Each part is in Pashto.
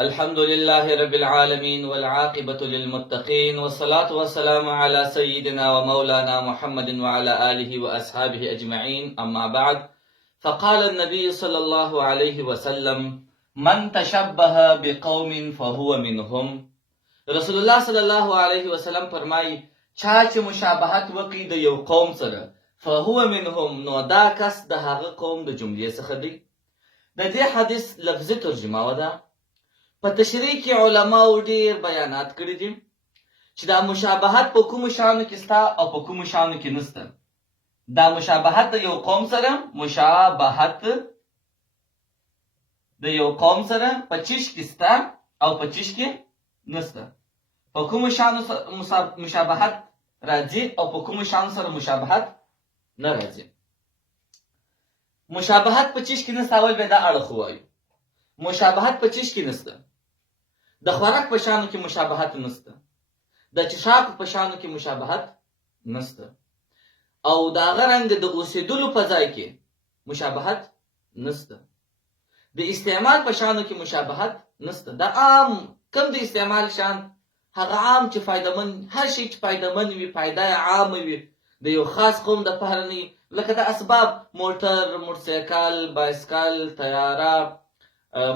الحمد لله رب العالمين والعاقبة للمتقين والصلاة والسلام على سيدنا ومولانا محمد وعلى آله وأصحابه أجمعين أما بعد فقال النبي صلى الله عليه وسلم من تشبه بقوم فهو منهم. رسول الله صلی الله علیه وسلم فرمایي چا چې مشابهت وکړي د یو قوم سره فهو منهم، نو دا کس د هغه قوم د جملې څخه دی. د دې حدیث لفظي ترجمه وده. په تشریح کې علماو ډېر بیانات کړي دي چې دا مشابهت په کومو شیانو کې سته او په کومو شیانو کې نسته. دا مشابهت د یو قوم سره مشابهت د یو قوم سره په چیش کې سته او په چیش کې نسته. په کومو شیانو مشابهت راځي او په کومو شیانو سره مشابهت نه راځي. مشابهت په چیش کې نسته، اول به دا اړخ ووایو. مشابهت په چیش کې نسته. د خوراک په شانو کې مشابهت نسته، د چشاکو په شانو کې مشابهت نسته، او د هغه رنګ د اوسېدلو په ځای کې مشابهت نسته، د استعمال په شانو کې مشابهت نسته. د عام کم د استعمال شان هغه عام چې فایدمن، هر شی چې فایدمن وي، فایده عام وي، د یو خاص قوم د پاره نه، لکه د اسباب موټر، موټرسایکل، بایسکل، طیاره،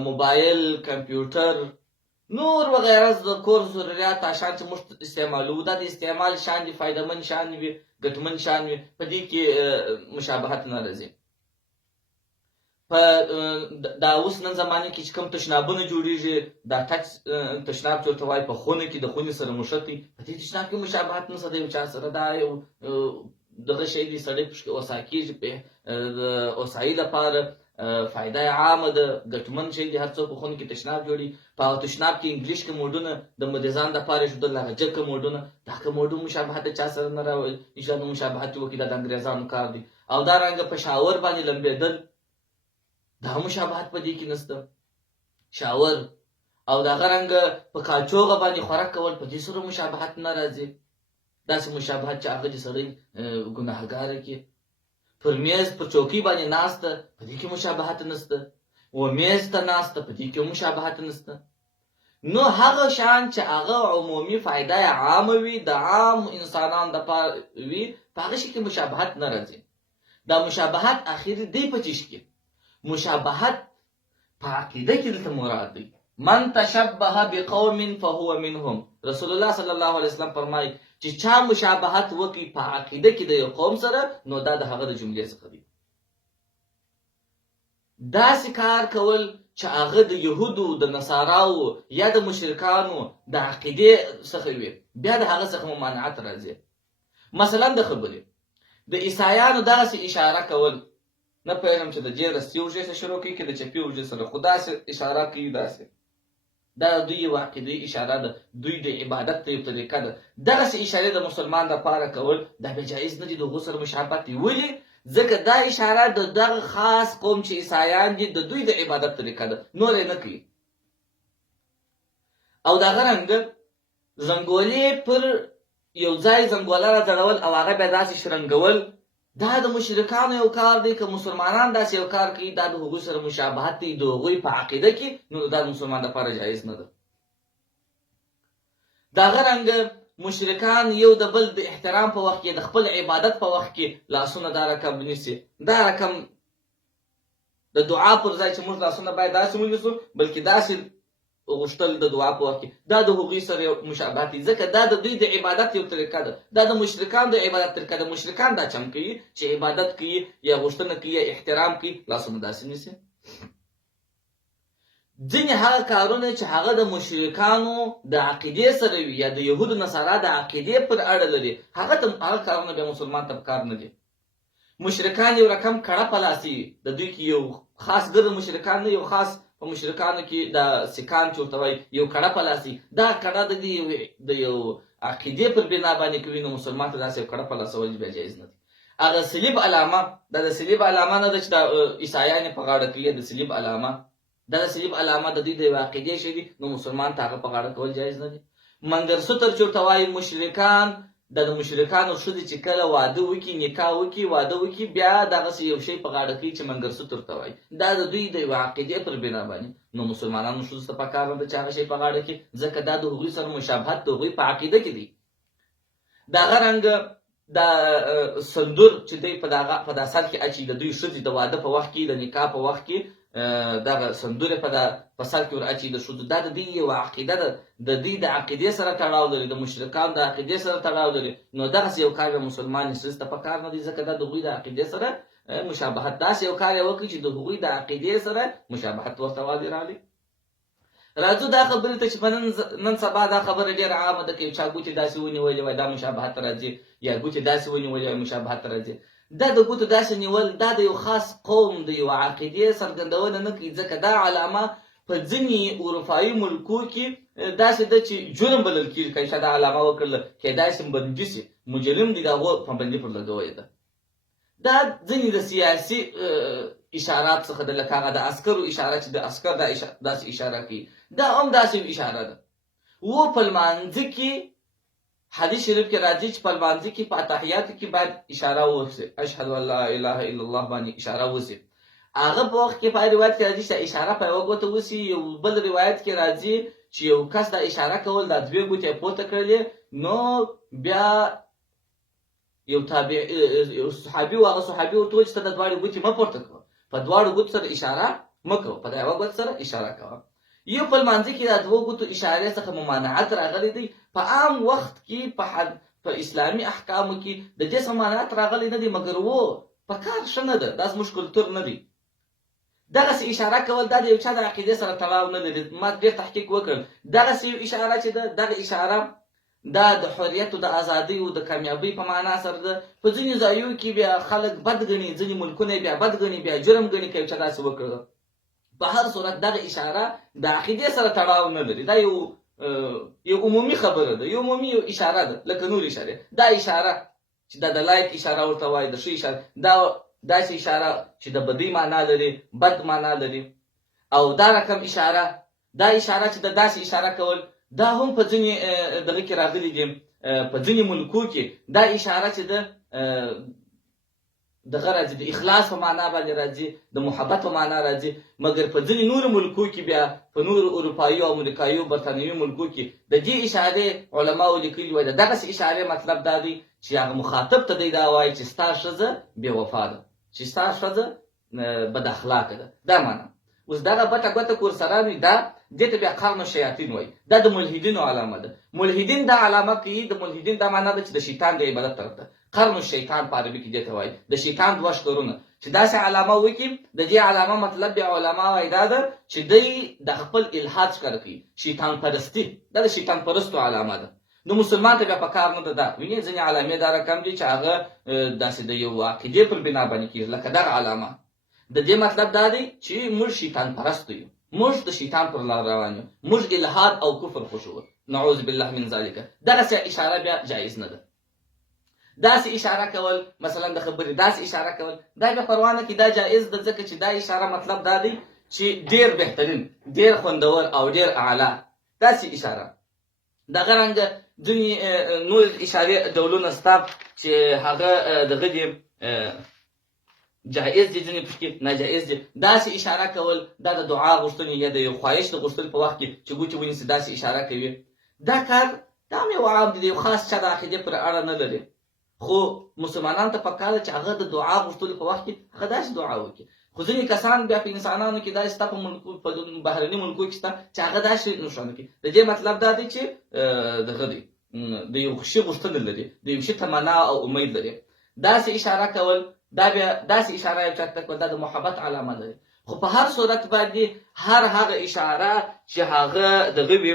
موبایل، کمپیوټر، نور وغیره د کور ضرورت شان چې موږ استعمالوو، دا د استعمال شان دي، فایدمن شان وي، ګټمن شان وي، په دې کې مشابهت نه راځي. په دا اوس نن زمانه کې چې کوم تشنابونه جوړیږي، دا ټچ تشناب چې ورته وایي، په خونه کې د خونې سره مښتي، په دې تشناب کې مشابهت نشته د یو چا سره. دا یو دغه شی دی، سړی پکې اوسا کېږي، د اوسایي لپاره فایده عامه ده، ګټمن شی دی. هر څوک په خونه کې تشناب جوړي، په هغه تشناب کې انګلیش کموډونه د مریضانو دپاره ایښودل، هغه جګ کموډونه، دا کموډونه مشابهت د چا سره نه راوړي، انشاءالله مشابهت وکړي، دا د انګریزانو کار دی. او دارنګه په شاور باندې لمبېدل، دا مشابهت په دې کې نشته، شاور. او د هغه رنګه په کاچوغه باندې خوراک کول، په دې سره مشابهت نه راځي. داسې مشابهت چې هغه دې سړی ګناهګاره کړي. پر میز په چوکۍ باندې ناسته، په دې کې مشابهت نشته. و میز ته ناسته، په دې کې مشابهت نشته. نو هغه شان چې هغه عمومي فایده عامه وي، د عام انسانانو دپاره وي، په هغه شي کې مشابهت نه راځي. دا مشابهت اخر دی په چیش کې. مشابهت په عقیده کې دلته مراد دی. من تشبه بقوم فهو منهم. رسول الله صلی الله علیه وسلم فرمایي چې چا مشابهت وکړي په عقیده کې د یو قوم سره، نو دا د هغه د جملې څخه دی. داسې کار کول چې هغه د یهودو، د نصاراو یا د مشرکانو د عقیدې څخه وي، بیا د هغه څخه ممانعت راځي. مثلا د خبرې د عیسایانو داسې اشاره کول، نه پوهېږم چې د دې رستي اوږې سره شروع کوي که د چپي اوږې سره، خو داسې اشاره کوي، داسې دا دوی یو عقیدوي اشاره ده، دوی د عبادت ته یو طریقه ده. دغسې اشارې د مسلمان دپاره کول دا بیا جایز نه دي، د هغو سره مشابهت دی. ولې؟ ځکه دا اشاره د دغه خاص قوم چې عیسایان دي، د دوی د عبادت طریقه ده، نور یې نه کوي. او د هغه رنګه زنګولې پر یو ځای زنګوله راځړول او هغه بیا داسې شرنګول، دا د مشرکانو یو کار دی. که مسلمانان داسې یو کار کوي، دا د هغوی سره مشابهت دی د هغوی په عقیده کې، نو دا د مسلمان لپاره جایز نه ده. د هغه رنګه مشرکان یو د بل د احترام په وخت کې، د خپل عبادت په وخت کې لاسونه دا رقم نیسي، دا رقم د دعا پر ځای چې موږ لاسونه باید داسې ونیسو، بلکې داسې غوښتل د دعا په وخت کې، دا د هغوی سره یو مشابهت دی. ځکه دا د دوی د عبادت یو طریقه ده، دا د مشرکانو د عبادت طریقه ده. مشرکان دا چم کوي چې عبادت کوي یا غوښتنه کوي یا احترام کوي، لاسونه داسې نیسي. ځینې هغه کارونه چې هغه د مشرکانو د عقیدې سره وي یا د یهودو نصارا د عقیدې پر اړه لري، هغه کارونه بیا مسلمان ته پکار نه دي. مشرکان یو رقم کړه په لاسي، د دوی کې یو خاص ګرد مشرکان نه، یو خاص په مشرکانو کې د سکان چې ورته وایي یو کړه په لاسي، دا کړه د یو عقیدې پر بنا باندې کوي، نو مسلمان ته داسې یو کړه په لاسول بیا جایز نه دي. هغه صلیب علامه، دا د صلیب علامه نه ده چې د عیسایان په غاړه کوي، د صلیب علامه، دا د صلیب علامه د دوی د یو عقیدې شی دي، نو مسلمان ته هغه په غاړه کول جایز نه دي. منګر ستر چې ورته وایي مشرکان د مشرکانو ښځې چې کله واده وکړي نکاح وکړي واده وکړي بیا دغسې یو شی په غاړه کوي چې منګرسوتر ته وایي دا د دوی د یوې عقیدې پر بنا باندې نو مسلمانانو ښځو ته پکار نه ده چې هغه شی په غاړه کړي ځکه دا د هغوی سره مشابهت د هغوی په عقیده کې دی د هغه رنګه دا سندور چې دی په دا سر کې اچي د دوی ښځې د واده په وخت کې د نکاح په وخت کې دغه سندورې په سر کې ور اچي د ښځو دا د دوی یوه عقیده ده د دوی د عقیدې سره تړاو لري د مشرکانو د عقیدې سره تړاو لري نو دغسې یو کار د مسلمان ښځې ته پکار نه دی ځکه دا د هغوی د عقیدې سره مشابهت داسې یو کار یې وکړي چې د هغوی د عقیدې سره مشابهت ورته والی راغلی راځو دا خبرې ته چې په نن سبا دا خبره ډېره عامه ده که یو چا ګوتې داسې ونیولې وای دا مشابهت راځي یا ګوتې داسې ونیولې وای مشابهت راځي دا د ګوتو داسې نیول دا د یو خاص قوم د یو عقیدې څرګندونه نه کوي ځکه دا علامه په ځینې اروپایي ملکو کې داسې ده چې جرم بلل کېږي که چا دا علامه وکړله کیدای شي بندي شي مجرم دي د هغو پابندي پر لګوی ده دا ځینې د سیاسي اشارات څخه ده لکه هغه د عسکرو اشاره چې د عسکر داسې اشاره کوي دا هم داسې اشاره ده و په لمانځه کې حدیث شریف کې راځي چې په لمانځه کې په اتحیاتو کې باید اشاره وسي اشهد ان لا اله الا الله باندې اشاره وسي هغه په وخت کې په روایت کې راځي چې اشاره په یوه ګوته وسي یو بل روایت کې راځي چې یو کس دا اشاره کول دا دوې ګوتې پورته کړلې نو بیا یو صحابي و هغه صحابي ورته وویل چې ته د دواړو ګوتې مه پورته کوه په دواړو ګوتو سره اشاره مه کوه په دا یوه ګوت سره اشاره کوه یو په لمانځه کې دا دوه ګوتو اشارې څخه ممانعت راغلی دی په عام وخت کې په اسلامي احکامو کې د دې څخه ممانعت راغلی نه دی مګر و په کار ښه نه ده دا زموږ کلتور نه دی دغسې اشاره کول دا د یو چا د عقیدې سره تړاو نه لري ما ډېر تحقیق وکړ دغسې یو اشاره چې ده دغه اشاره دا د حریت او د ازادۍ او د کامیابۍ په معنا سره ده په ځینې ځایو کې بیا خلک بد ګڼي ځینې ملکونه بیا بد ګڼي بیا جرم ګڼي که یو چا داسې وکړه په هر صورت دغه اشاره د عقیدې سره تړاو نه لري دا یو عمومي خبره ده یو عمومي یو اشاره ده لکه نور اشاره دا اشاره چې د لایق اشاره ورته وایي د ښه اشاره دا داسې اشاره چې د بدۍ معنا لري بد معنا لري او دا رقم اشاره دا اشاره چې د داسې اشاره کول دا هم په ځینې دغه کې راغلي دي په ځینې ملکو کې دا اشاره چې ده دغه راځي د اخلاص په معنا باندې راځي د محبت په معنا راځي مګر په ځینې نورو ملکو کې بیا په نورو اروپایي او امریکایي او برطانوي ملکو کې د دې اشارې علماو لیکلي وایي د دغسې اشارې مطلب دا دی چې هغه مخاطب ته دی دا وایي چې ستا ښځه بې وفا ده چې ستا ښځه بد اخلاقه ده دا معنا اوس دغه بټه ګوته کورسران وي دا دې ته بیا قرن الشیاطین وایي دا د ملحدینو علامه ده ملحدین دا علامه کوي د ملحدین دا معنا ده چې د شیطان د عبادت طرف ته قرن الشیطان په عربي کې دې ته وایي د شیطان دوه ښکرونه چې داسې علامه وکړي د دې علامه مطلب بیا علما وایي دا ده چې دوی د خپل الحاد ښکاره کوي شیطان پرستي دا د شیطان پرستو علامه ده نو مسلمان ته بیا په کار نه ده دا وینې ځینې علامې دا رقم دي چې هغه داسې د یو عقیدې پر بنا باندې کېږي لکه دغه علامه د دې مطلب دا دی چې موږ شیطان پرست یو موږ د شیطان پر لار روان یو موږ الحاد او کفر خوښوو نعوذ بالله من ذلک دغسې اشاره بیا جایز نه ده داسې اشاره کول مثلا د خبرې داسې اشاره کول دا بیا پروا نه کړي دا جایز ده ځکه چې دا اشاره مطلب دا دی چې ډېر بهترین ډېر خوندور او ډېر اعلی داسې اشاره دغه رنګه ځینې نور اشارې ډولونه شته چې هغه دغه دي جایز دي ځینې پکې ناجایز دي داسې اشاره کول دا د دعا غوښتنې یا د یو خواهش د غوښتلو په وخت کې چې ګوتې ونیسي داسې اشاره کوي دا کار دا هم یو عام دی د یو خاص چا د عقیدې پر اړه نه لري خو مسلمانانو ته پکار ده چې هغه د دعا غوښتلو په وخت کې هغه داسې دعا وکړي خو ځینې کسان بیا په انسانانو کې داسې شته په بهرني ملکو کې شته چې هغه داسې نښانه کوي د دې مطلب دا دی چې دغه دی د یو شي غوښتنه لري د یو شي تمنا او امید لري داسې اشاره کول دا بیا داسې اشاره یو چاته کول دا د محبت علامه لري خو په هر صورت باندې هر هغه اشاره چې هغه دغه وي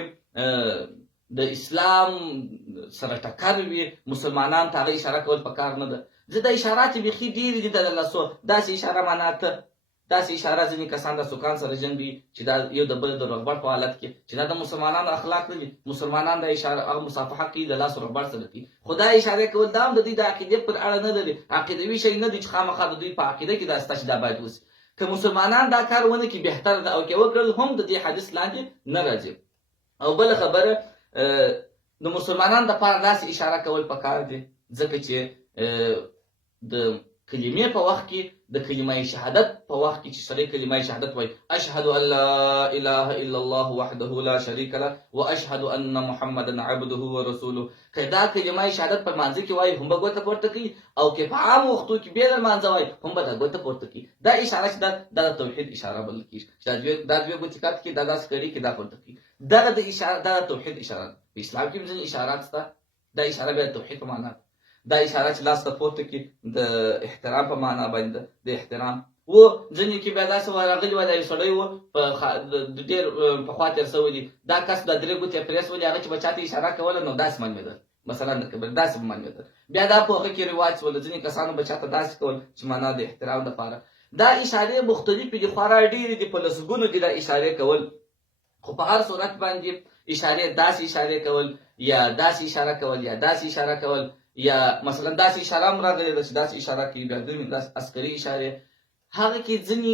د اسلام سره ټکر وي مسلمانان ته هغه اشاره کول پکار نه ده زه د اشارات بیخي ډېرې دي د لاسو داسې اشاره معنا ته داسې اشاره ځینې کسان د سکان سره جنګ وي چې دا یو د بل د رغبت په حالت کې چې دا د مسلمانانو اخلاق نه دي مسلمانان د اشاره هغه مصافحه کوي د لاس رغبت سره کوي خو دا اشاره کول دا هم د دوی د عقیدې پر اړه نه لري عقیدوي شی نه دی چې خامخا د دوی په عقیده کې دا شته چې دا باید وسي که مسلمانان دا کار ونه کړي بهتر ده او که وکړل هم د دې حدیث لاندې نه راځي او بله خبره د مسلمانانو دپاره داسې اشاره کول پکار دي ځکه چې د کلمې په وخت کې د کلمه شهادت په وخت کې چې سړی کلمه شهادت وایي اشهد ان لا اله الا الله وحده لا شریک له واشهد ان محمدا عبده ورسوله که دا کلمه شهادت په مانځه کې وایي هم به ګوته پورته کوي او که په عام وختو کې بې د لمانځه وایي هم به دا ګوته پورته کوي دا اشاره چې دا د توحید اشاره بلل کېږي چې دا دوې ګوتې کات کې دا داسې کړي کې دا پورته کوي دغه د اشاره دا د توحید اشاره ده په اسلام کې هم ځینې اشارات شته دا اشاره بیا د توحید په معنا ده دا اشاره چې لاس ته پورته کړي د احترام په معنا باندې د احترام و ځینې کې بیا داسې راغلي وای دا یو سړی و ډېر پخوا تېر سوی دي دا کس دا درې ګوتې پرېسولې هغه چې به چا ته اشاره کوله نو داسې معلومېدل مثلا د کبر داسې به معلومېدل بیا دا په هغه کې رواج شول ځینې کسانو به چا ته داسې کول چې معنا د احترام دپاره دا اشارې مختلفې دي خورا ډېرې دي په لسګونو دي دا اشارې کول خو په هر صورت باندې اشارې داسې اشارې کول یا داسې اشاره کول یا داسې اشاره کول یا مثلا داسې اشاره هم راغلې ده چې داسې اشاره کوي بیا دوی داسې عسکري اشارې هغه کې ځینې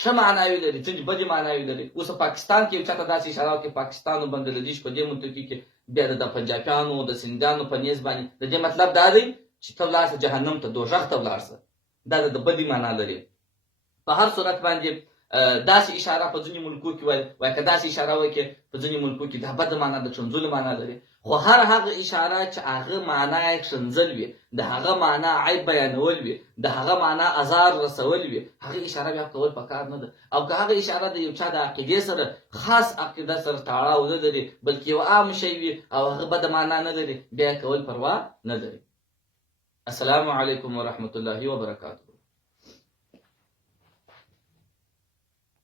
ښه معناوي لري ځینې بدې معناوي لري اوس پاکستان کې یو چاته داسې اشاره وکړي پاکستان او بنګلادیش په دې منطقې کې بیا د پنجابیانو د سندیانو په نیز باندې د دې مطلب دا دی چې ته ولاړ شه جهنم ته دوژخ ته ولاړ شه دا د بدې معنا لري په هر صورت باندې داسې اشاره په ځینې ملکو کې وایي که داسې اشاره وکړي په ځینې ملکو کې دا بده معنا د ښنځلو معنا لري خو هر هغه اشاره چې هغه معنا یې ښنځل وي د هغه معنا عیب بیانول وي د هغه معنا ازار رسول وي هغه اشاره بیا کول پکار نه ده او که هغه اشاره د یو چا د عقیدې سره خاص عقیده سره تړاو نه لري بلکې یو عام شی وي او هغه بده معنا نه لري بیا کول پروا نه لري السلام علیکم ورحمة الله وبرکاته